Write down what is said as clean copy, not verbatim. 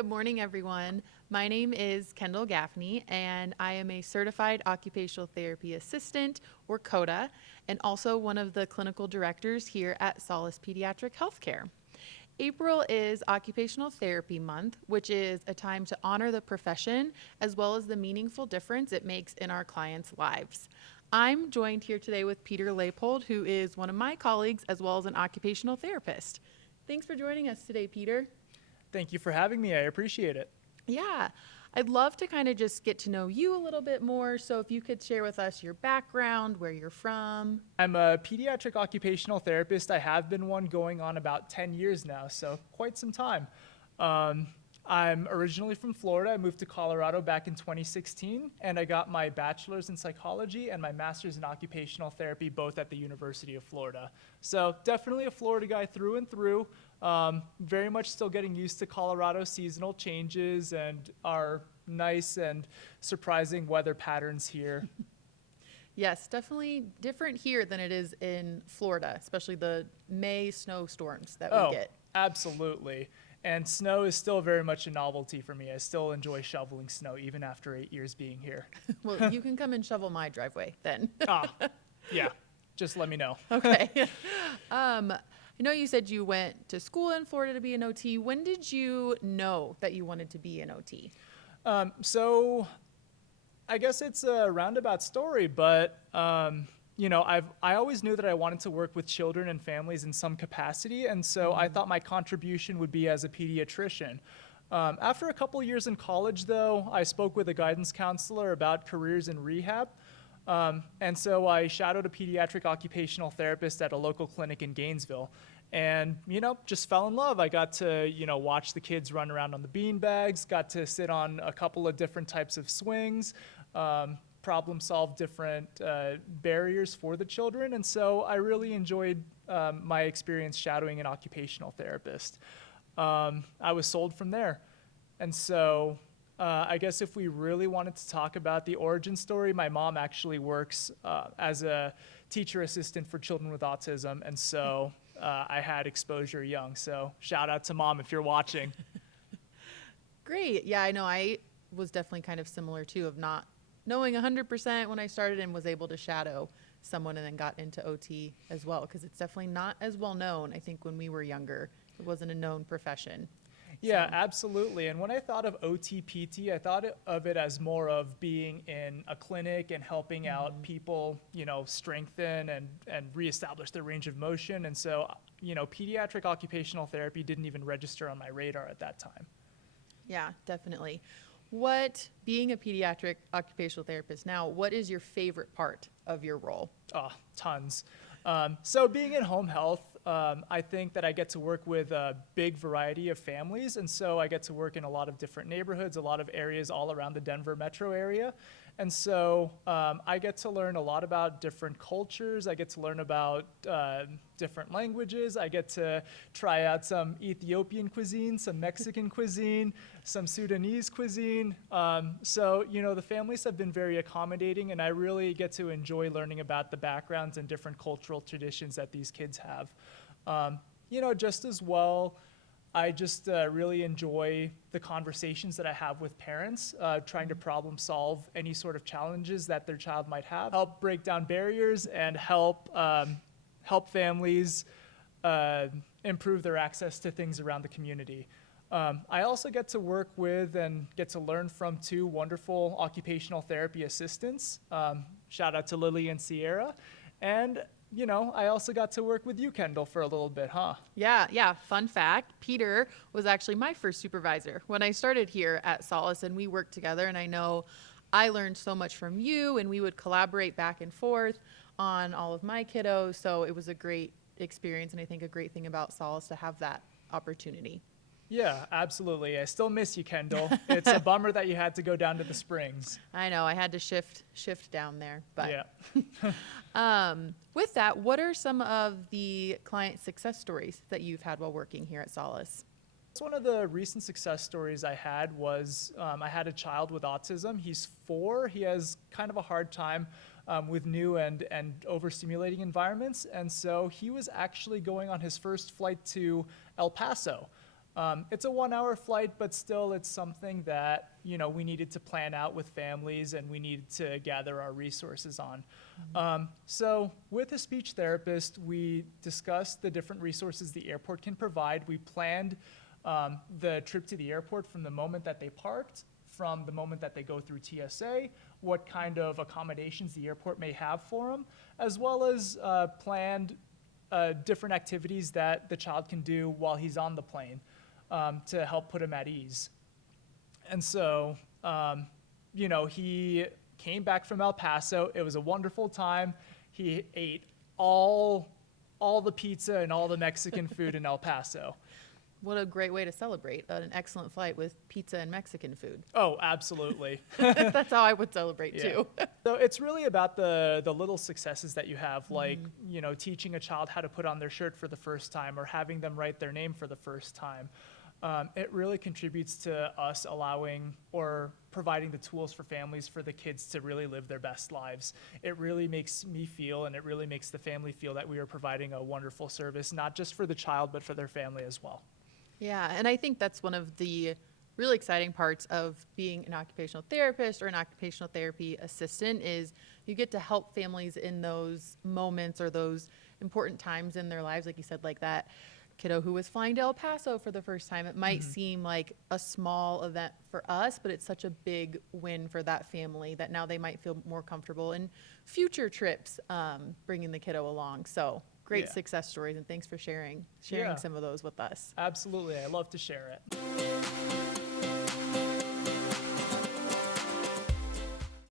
Good morning, everyone. My name is Kendall Gaffney, and I am a certified occupational therapy assistant, or CODA, and also one of the clinical directors here at Solace Pediatric Healthcare. April is Occupational Therapy Month, which is a time to honor the profession as well as the meaningful difference it makes in our clients' lives. I'm joined here today with Peter Leypold, who is one of my colleagues as well as an occupational therapist. Thanks for joining us today, Peter. Thank you for having me. I appreciate it. Yeah, I'd love to kind of just get to know you a little bit more. So if you could share with us your background, where you're from. I'm a pediatric occupational therapist. I have been one going on about 10 years now, so quite some time. I'm originally from Florida. I moved to Colorado back in 2016, and I got my bachelor's in psychology and my master's in occupational therapy, both at the University of Florida. So definitely a Florida guy through and through. Very much still getting used to Colorado seasonal changes and our nice and surprising weather patterns here. Yes, definitely different here than it is in Florida, especially the May snowstorms that we get. Absolutely. And snow is still very much a novelty for me. I still enjoy shoveling snow even after 8 years being here. Well, you can come and shovel my driveway then. Yeah, just let me know. Okay. I know you said you went to school in Florida to be an OT. When did you know that you wanted to be an OT? So I guess it's a roundabout story, but I always knew that I wanted to work with children and families in some capacity, and so I thought my contribution would be as a pediatrician. After a couple years in college, though, I spoke with a guidance counselor about careers in rehab, and so I shadowed a pediatric occupational therapist at a local clinic in Gainesville. And, just fell in love. I got to, watch the kids run around on the bean bags, got to sit on a couple of different types of swings, problem solve different barriers for the children. And so I really enjoyed my experience shadowing an occupational therapist. I was sold from there. And so I guess if we really wanted to talk about the origin story, my mom actually works as a teacher assistant for children with autism. And so I had exposure young. So shout out to Mom if you're watching. Great. Yeah, I know I was definitely kind of similar too, of not knowing 100% when I started and was able to shadow someone and then got into OT as well, because it's definitely not as well known. I think when we were younger, it wasn't a known profession. Yeah, absolutely. And when I thought of OT-PT, I thought of it as more of being in a clinic and helping out people, strengthen and reestablish their range of motion. And so, pediatric occupational therapy didn't even register on my radar at that time. Yeah, definitely. Being a pediatric occupational therapist now, what is your favorite part of your role? Oh, tons. So being in home health, I think that I get to work with a big variety of families. And so I get to work in a lot of different neighborhoods, a lot of areas all around the Denver metro area. And so I get to learn a lot about different cultures. I get to learn about different languages. I get to try out some Ethiopian cuisine, some Mexican cuisine, some Sudanese cuisine. So the families have been very accommodating, and I really get to enjoy learning about the backgrounds and different cultural traditions that these kids have. Just as well, I just really enjoy the conversations that I have with parents, trying to problem solve any sort of challenges that their child might have, help break down barriers, and help families improve their access to things around the community. I also get to work with and get to learn from two wonderful occupational therapy assistants. Shout out to Lily and Sierra. And I also got to work with you, Kendall, for a little bit, huh? Yeah. Fun fact, Peter was actually my first supervisor when I started here at Solace, and we worked together. And I know I learned so much from you, and we would collaborate back and forth on all of my kiddos. So it was a great experience, and I think a great thing about Solace to have that opportunity. Yeah, absolutely. I still miss you, Kendall. It's a bummer that you had to go down to the Springs. I know, I had to shift down there. But yeah. With that, what are some of the client success stories that you've had while working here at Solace? One of the recent success stories I had was I had a child with autism. He's 4. He has kind of a hard time with new and overstimulating environments. And so he was actually going on his first flight to El Paso. It's a 1-hour flight, but still it's something that, we needed to plan out with families and we needed to gather our resources on. So with a speech therapist, we discussed the different resources the airport can provide. We planned the trip to the airport from the moment that they parked, from the moment that they go through TSA, what kind of accommodations the airport may have for them, as well as planned different activities that the child can do while he's on the plane to help put him at ease. And so, he came back from El Paso. It was a wonderful time. He ate all the pizza and all the Mexican food in El Paso. What a great way to celebrate an excellent flight with pizza and Mexican food. Oh, absolutely. That's how I would celebrate too. So it's really about the little successes that you have, like, teaching a child how to put on their shirt for the first time or having them write their name for the first time. It really contributes to us allowing or providing the tools for families, for the kids to really live their best lives. It really makes me feel, and it really makes the family feel, that we are providing a wonderful service, not just for the child, but for their family as well. Yeah, and I think that's one of the really exciting parts of being an occupational therapist or an occupational therapy assistant is you get to help families in those moments or those important times in their lives, like you said, like that kiddo who was flying to El Paso for the first time. It might seem like a small event for us, but it's such a big win for that family that now they might feel more comfortable in future trips bringing the kiddo along. So great success stories, and thanks for sharing Yeah. some of those with us. Absolutely. I love to share it.